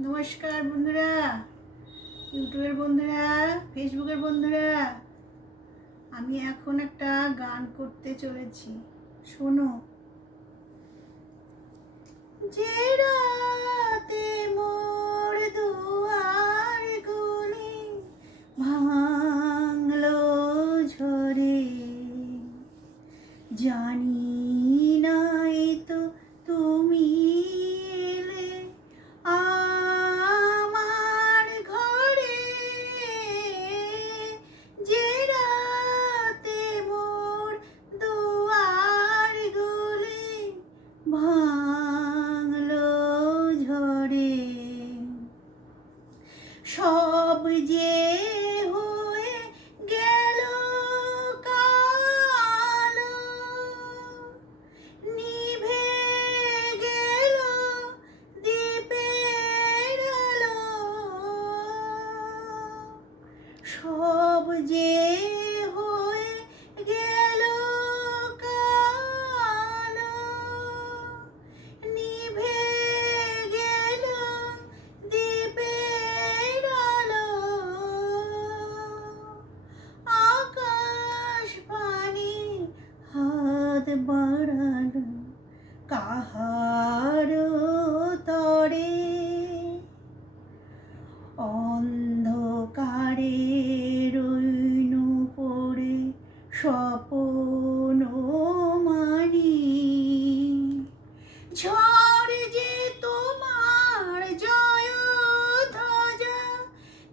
নমস্কার বন্ধুরা, ইউটিউবের বন্ধুরা, ফেসবুকের বন্ধুরা। আমি এখন একটা গান করতে চলেছি, শোনো। যে রাতে মোর দুয়ার গলি ভাঙলো ঝরে, জানি নাই তো তুমি এলে আমার ঘরে। যে রাতে মোর দুয়ার গলি ভাঙলো ঝরে, সব যে হয়ে গেল কালো, নিভে গেল দীপের আলো। সব যে হয়ে গেল কালো, নিভে গেল দীপের আলো। আকাশ পানে হাত বাড়ানো কাহার তরে, অন্ধকারে রইনু পড়ে স্বপন মানি। ঝড় যে তোমার জয় ধ্বজা,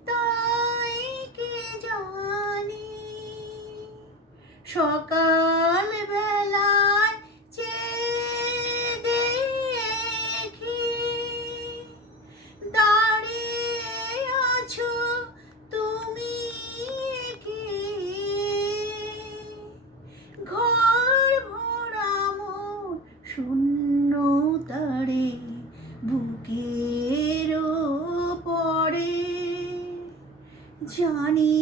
তাই কে জানি। সকাল বেলায় চেয়ে দেখি দাঁড়িয়ে আছো তুমি কি। ঘর ভরা মোর শূন্য তারে বুকের পরে, জানি